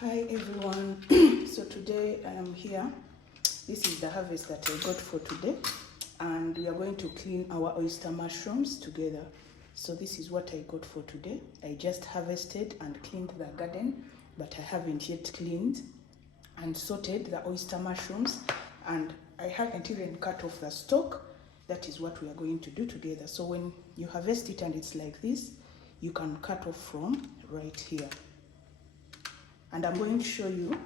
Hi everyone. So today I am here. This is the harvest that I got for today, and we are going to clean our oyster mushrooms together. So this is what I got for today. I just harvested and cleaned the garden, but I haven't yet cleaned and sorted the oyster mushrooms, and I haven't even cut off the stalk. That is what we are going to do together. So when you harvest it and it's like this, you can cut off from right here. And I'm going to show you.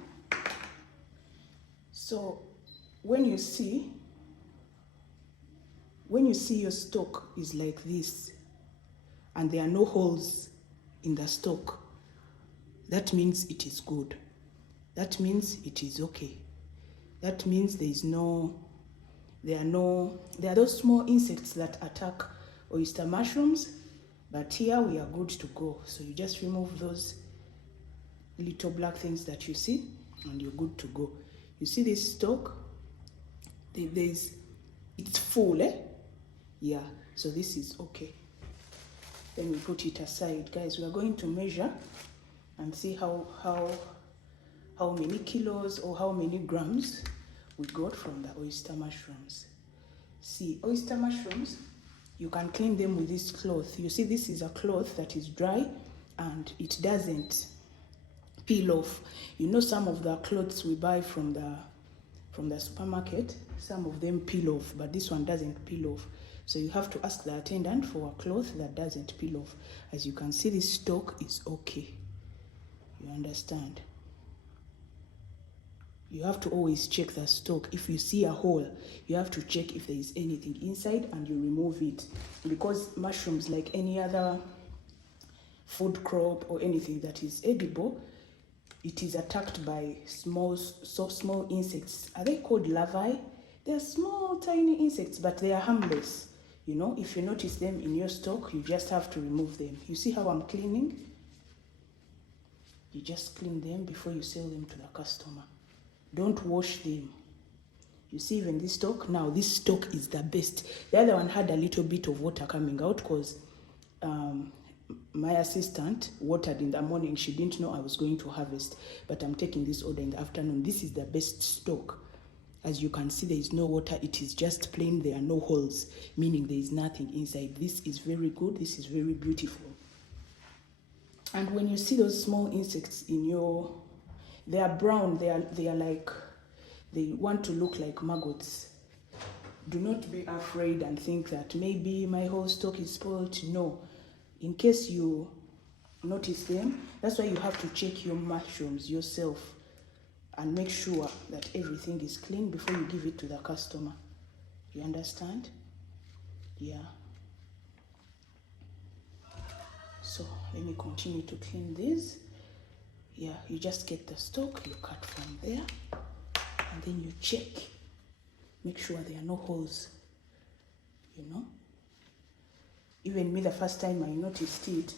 So when you see your stalk is like this and there are no holes in the stalk, that means it is good. That means it is okay. That means there are those small insects that attack oyster mushrooms, but here we are good to go. So you just remove those little black things that you see and you're good to go. You see this stalk? It's full, eh? Yeah, so this is okay. Then we put it aside. Guys, we are going to measure and see how many kilos or how many grams we got from the oyster mushrooms. See, oyster mushrooms, you can clean them with this cloth. You see, this is a cloth that is dry and it doesn't peel off. You know, some of the clothes we buy from the supermarket, some of them peel off, but this one doesn't peel off. So you have to ask the attendant for a cloth that doesn't peel off. As you can see, this stalk is okay. You understand? You have to always check the stalk. If you see a hole, you have to check if there is anything inside and you remove it. Because mushrooms, like any other food crop or anything that is edible, it is attacked by small insects. Are they called larvae? They are small, tiny insects, but they are harmless. You know, if you notice them in your stock, you just have to remove them. You see how I'm cleaning? You just clean them before you sell them to the customer. Don't wash them. You see, even this stock, now this stock is the best. The other one had a little bit of water coming out because my assistant watered in the morning. She didn't know I was going to harvest, but I'm taking this order in the afternoon. This is the best stock. As you can see, there is no water. It is just plain. There are no holes, meaning there is nothing inside. This is very good. This is very beautiful. And when you see those small insects they are brown. They are like, they want to look like maggots. Do not be afraid and think that maybe my whole stock is spoiled. No. In case you notice them, that's why you have to check your mushrooms yourself and make sure that everything is clean before you give it to the customer. You understand? Yeah. So let me continue to clean these. Yeah, you just get the stalk, you cut from there, and then you check. Make sure there are no holes, you know? Even me, the first time I noticed it,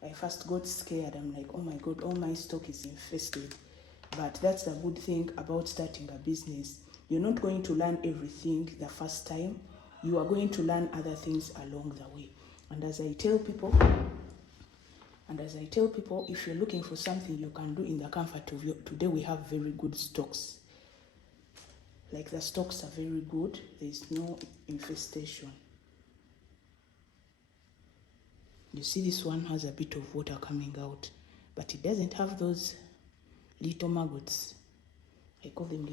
I first got scared. I'm like, oh my God, all my stock is infested. But that's the good thing about starting a business. You're not going to learn everything the first time. You are going to learn other things along the way. And as I tell people, if you're looking for something you can do in the comfort of your, today we have very good stocks. Like the stocks are very good. There is no infestation. You see, this one has a bit of water coming out, but it doesn't have those little maggots. I call them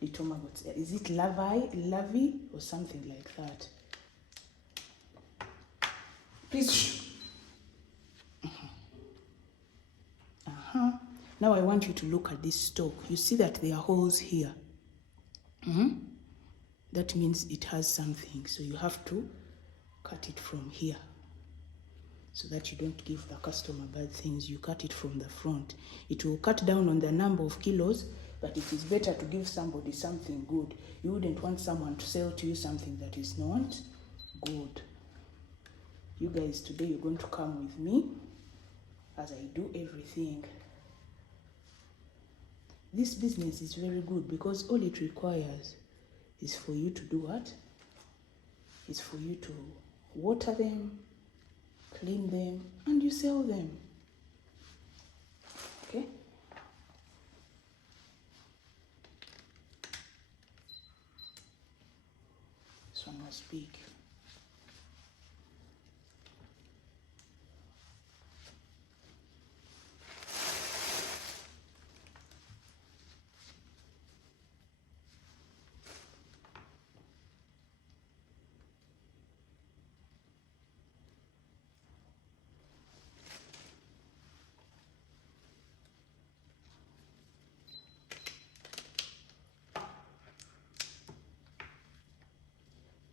little maggots. Is it larvae or something like that? Please. Now I want you to look at this stalk. You see that there are holes here. That means it has something. So you have to cut it from here, so that you don't give the customer bad things. You cut it from the front. It will cut down on the number of kilos, but it is better to give somebody something good. You wouldn't want someone to sell to you something that is not good. You guys, today you're going to come with me as I do everything. This business is very good because all it requires is for you to do what? Is for you to water them, clean them, and you sell them. Okay? speak.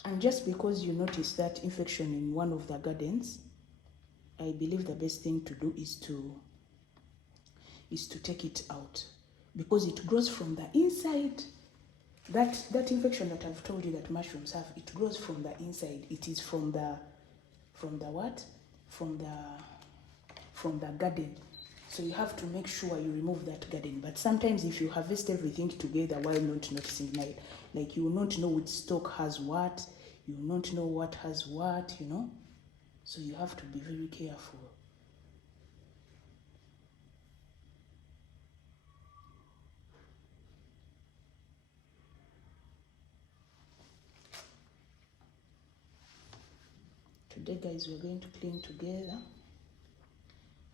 And just because you notice that infection in one of the gardens, I believe the best thing to do is to take it out, because it grows from the inside. That infection that I've told you that mushrooms have, it grows from the inside. It is from the what? From the garden. So you have to make sure you remove that garden. But sometimes if you harvest everything together while not noticing, like you will not know which stock has what, you will not know what has what, you know. So you have to be very careful. Today, guys, we're going to clean together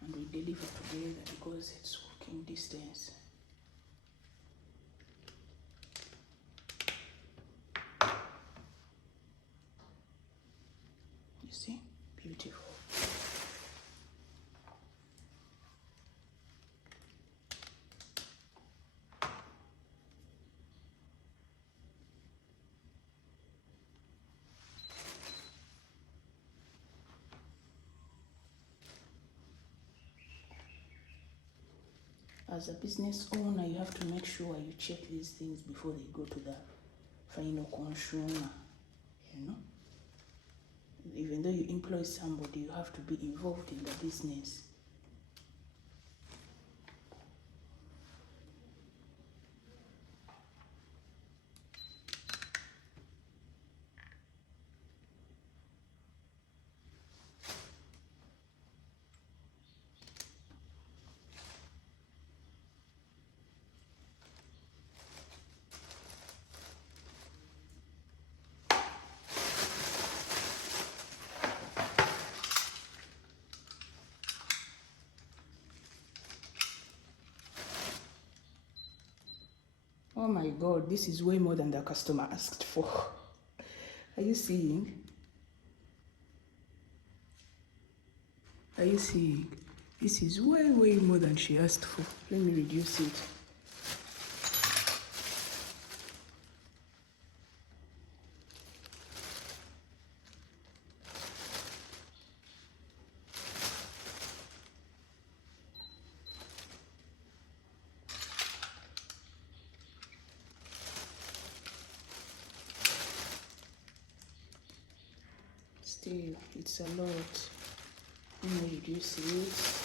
and we deliver together because it's walking distance. You see? Beautiful. As a business owner, you have to make sure you check these things before they go to the final consumer, you know. Even though you employ somebody, you have to be involved in the business. Oh my God, this is way more than the customer asked for. Are you seeing? Are you seeing? This is way, way more than she asked for. Let me reduce it. Still, it's a lot. Let me reduce it.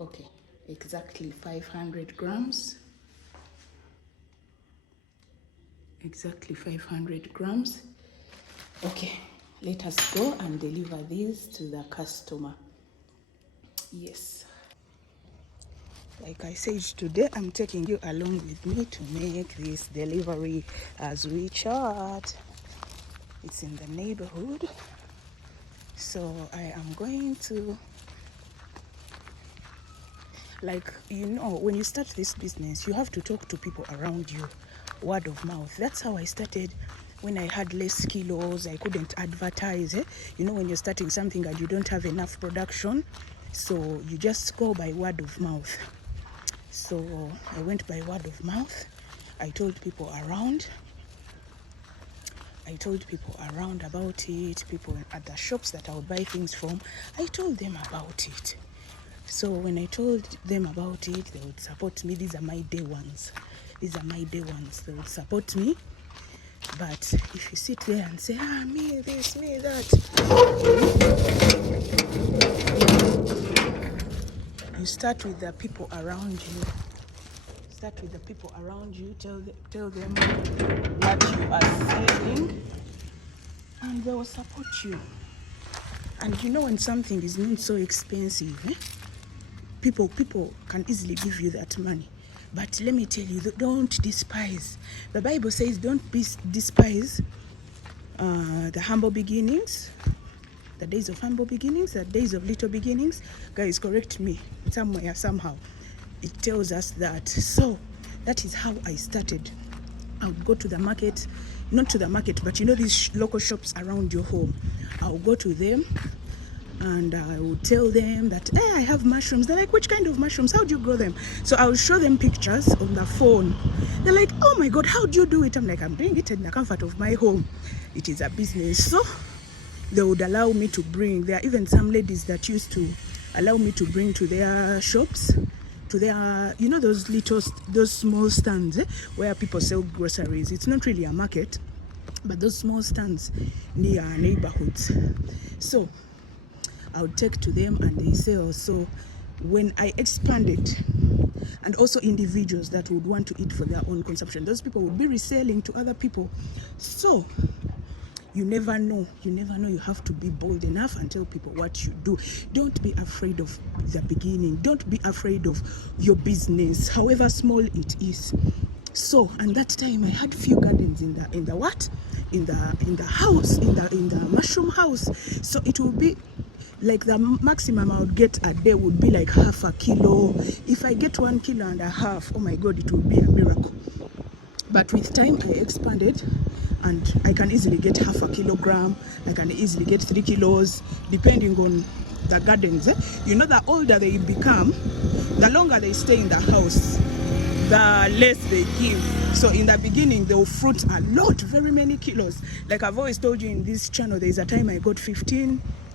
Okay, exactly 500 grams. Exactly 500 grams. Okay, let us go and deliver these to the customer. Yes. Like I said, today I'm taking you along with me to make this delivery as we chat. It's in the neighborhood. So I am going to, like, you know, when you start this business, you have to talk to people around you, word of mouth. That's how I started. When I had less kilos, I couldn't advertise. You know, when you're starting something and you don't have enough production, so you just go by word of mouth. So I went by word of mouth. I told people around. About it. People at the shops that I would buy things from, I told them about it. So when I told them about it, they would support me. These are my day ones. They would support me. But if you sit there and say, me this, me that, you start with the people around you. Tell them what you are saying, and they will support you. And you know, when something is not so expensive, people can easily give you that money. But let me tell you, don't despise. The Bible says, don't despise the humble beginnings, the days of humble beginnings, the days of little beginnings. Guys, correct me somewhere, somehow. It tells us that. So that is how I started. I would go to the market, not to the market, but you know these local shops around your home. I'll go to them and I would tell them that, hey, I have mushrooms. They're like, which kind of mushrooms? How do you grow them? So I will show them pictures on the phone. They're like, oh my God, how do you do it? I'm like, I'm doing it in the comfort of my home. It is a business. So they would allow me to bring. There are even some ladies that used to allow me to bring to their shops, to their, you know, those small stands where people sell groceries. It's not really a market, but those small stands near our neighborhoods. So I would take to them and they sell. So when I expanded, and also individuals that would want to eat for their own consumption, those people would be reselling to other people. So you never know. You have to be bold enough and tell people what you do. Don't be afraid of the beginning. Don't be afraid of your business, however small it is. So, and that time I had few gardens in the house, in the mushroom house. So it will be like the maximum I would get a day would be like half a kilo. If I get 1.5 kilos, oh my God, it will be a miracle. But with time I expanded, and I can easily get half a kilogram. I can easily get 3 kilos, depending on the gardens. You know, the older they become, the longer they stay in the house, the less they give. So in the beginning, they will fruit a lot, very many kilos. Like I've always told you in this channel, there is a time I got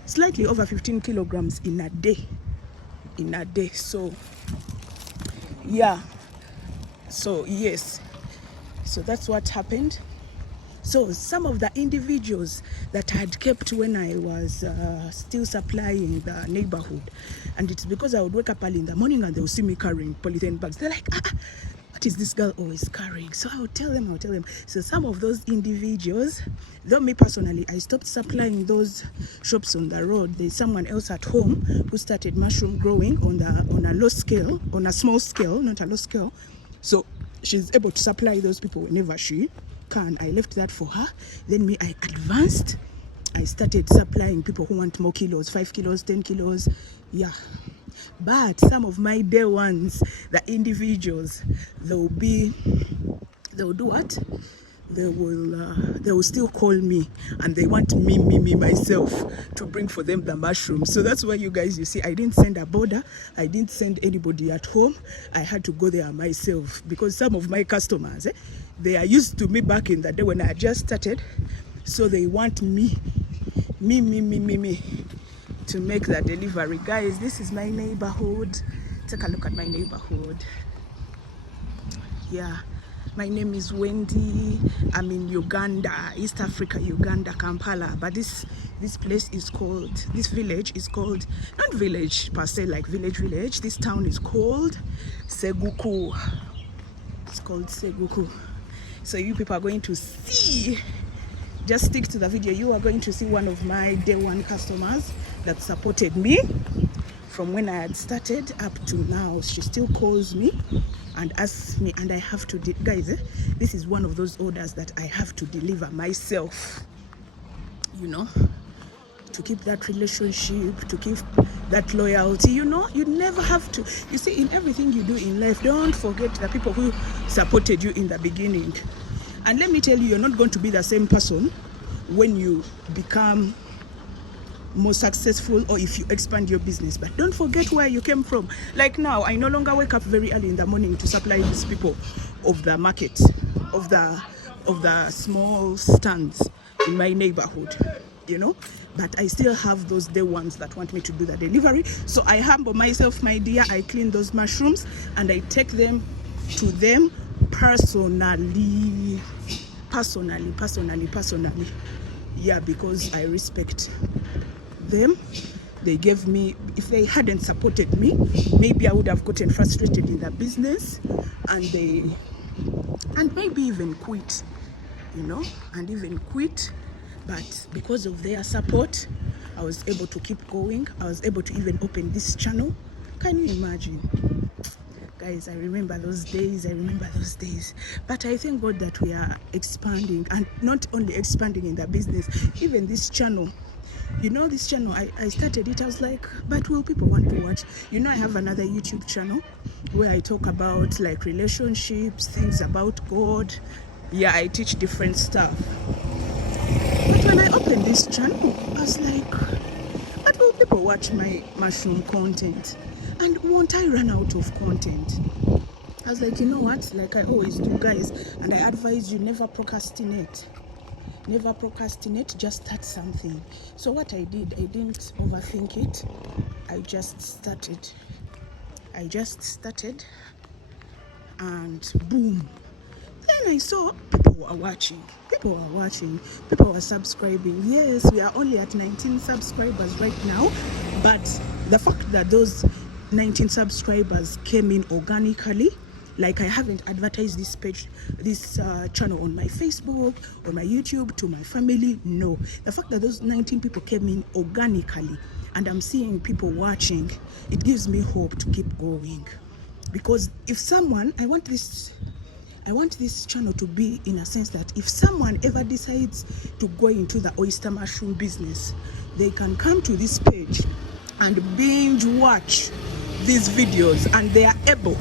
slightly over 15 kilograms in a day. So yeah, so yes, so that's what happened. So some of the individuals that I had kept when I was still supplying the neighborhood, and it's because I would wake up early in the morning and they would see me carrying polythene bags. They're like, what is this girl always carrying? So I would tell them. So some of those individuals, though me personally, I stopped supplying those shops on the road. There's someone else at home who started mushroom growing on a small scale, not a low scale. So she's able to supply those people whenever she can. I left that for her. Then I advanced. I started supplying people who want more kilos, 5 kilos, 10 kilos. Yeah. But some of my day ones, the individuals, they'll do what? They will still call me, and they want me myself to bring for them the mushrooms. So that's why you guys, you see, I didn't send a border. I didn't send anybody at home. I had to go there myself, because some of my customers, they are used to me back in the day when I just started. So they want me to make the delivery. Guys, this is my neighborhood. Take a look at my neighborhood. Yeah. My name is Wendy. I'm in Uganda, East Africa, Uganda, Kampala. But this village is called, not village per se, like village. This town is called Seguku. It's called Seguku. So you people are going to see, just stick to the video. You are going to see one of my day one customers that supported me from when I had started up to now. She still calls me and asks me, and I have to, guys, this is one of those orders that I have to deliver myself, you know, to keep that relationship, to keep that loyalty. You know, you never have to, you see, in everything you do in life, don't forget the people who supported you in the beginning. And let me tell you, you're not going to be the same person when you become more successful, or if you expand your business. But don't forget where you came from. Like now, I no longer wake up very early in the morning to supply these people of the market, of the small stands in my neighborhood, you know. But I still have those day ones that want me to do the delivery. So I humble myself, my dear. I clean those mushrooms and I take them to them personally. personally, yeah, because I respect them. They gave me, if they hadn't supported me, maybe I would have gotten frustrated in the business and maybe even quit, you know, but because of their support, I was able to keep going. I was able to even open this channel. Can you imagine? Guys, I remember those days. But I thank God that we are expanding, and not only expanding in the business, even this channel. You know, this channel, I started it, I was like, but will people want to watch? You know, I have another YouTube channel where I talk about like relationships, things about God. Yeah, I teach different stuff. But when I opened this channel, I was like, but will people watch my mushroom content? And won't I run out of content? I was like, you know what, like I always do, guys, and I advise you, never procrastinate, just start something. So what I did, I didn't overthink it. I just started, and boom, then I saw people were watching, people were subscribing. Yes, we are only at 19 subscribers right now, but the fact that those 19 subscribers came in organically, like I haven't advertised this page, this channel on my Facebook, on my YouTube, to my family. No, the fact that those 19 people came in organically and I'm seeing people watching, it gives me hope to keep going. Because if someone, I want this channel to be in a sense that if someone ever decides to go into the oyster mushroom business, they can come to this page and binge watch these videos, and they are able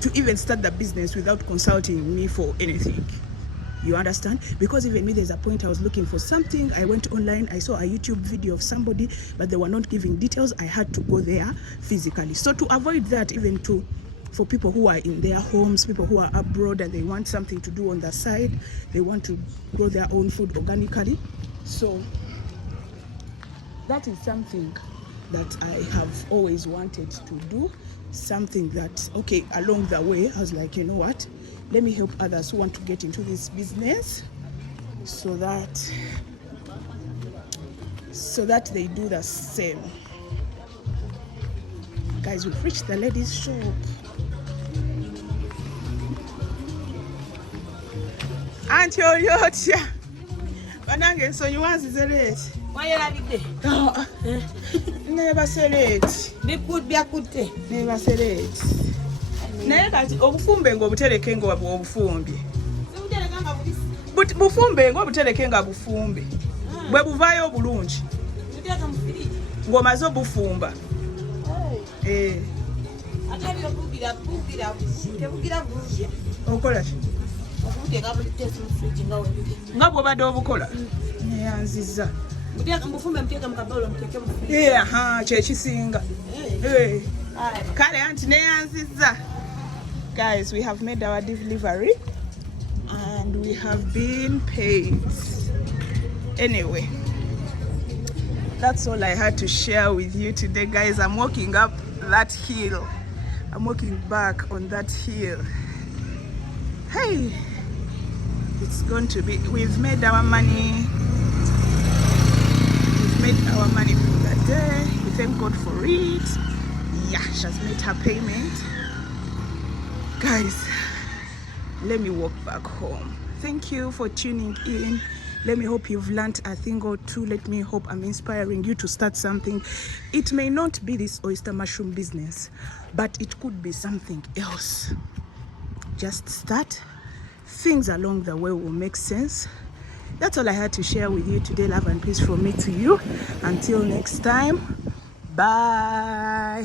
to even start the business without consulting me for anything. You understand? Because even me, there's a point I was looking for something. I went online, I saw a YouTube video of somebody, but they were not giving details. I had to go there physically. So to avoid that, even for people who are in their homes, people who are abroad and they want something to do on the side, they want to grow their own food organically. So that is something that I have always wanted to do. Something that, okay, along the way, I was like, you know what? Let me help others who want to get into this business so that they do the same. Guys, we've reached the ladies' shop. Auntie Olyotia, banange so you want to say it? Why are you there? Never said it. Never said it. Naye kati obufumbe ng'obutereke nga obufumbi. Bufumbe ng'obutereke nga bufumbe. Bwe buvaayo obulungi. Ng'omaze obufumba. Okola ki? Nga bw'obadde obukola? Neyanzizza. Kyekisinga. Kale anti neyanzizza. Guys, we have made our delivery and we have been paid. Anyway, that's all I had to share with you today, guys. I'm walking up that hill. I'm walking back on that hill. Hey, it's going to be, we've made our money. We've made our money for the day. We thank God for it. Yeah, she has made her payment. Guys, let me walk back home. Thank you for tuning in. Let me hope you've learned a thing or two. Let me hope I'm inspiring you to start something. It may not be this oyster mushroom business, but it could be something else. Just start. Things along the way will make sense. That's all I had to share with you today. Love and peace from me to you. Until next time, bye.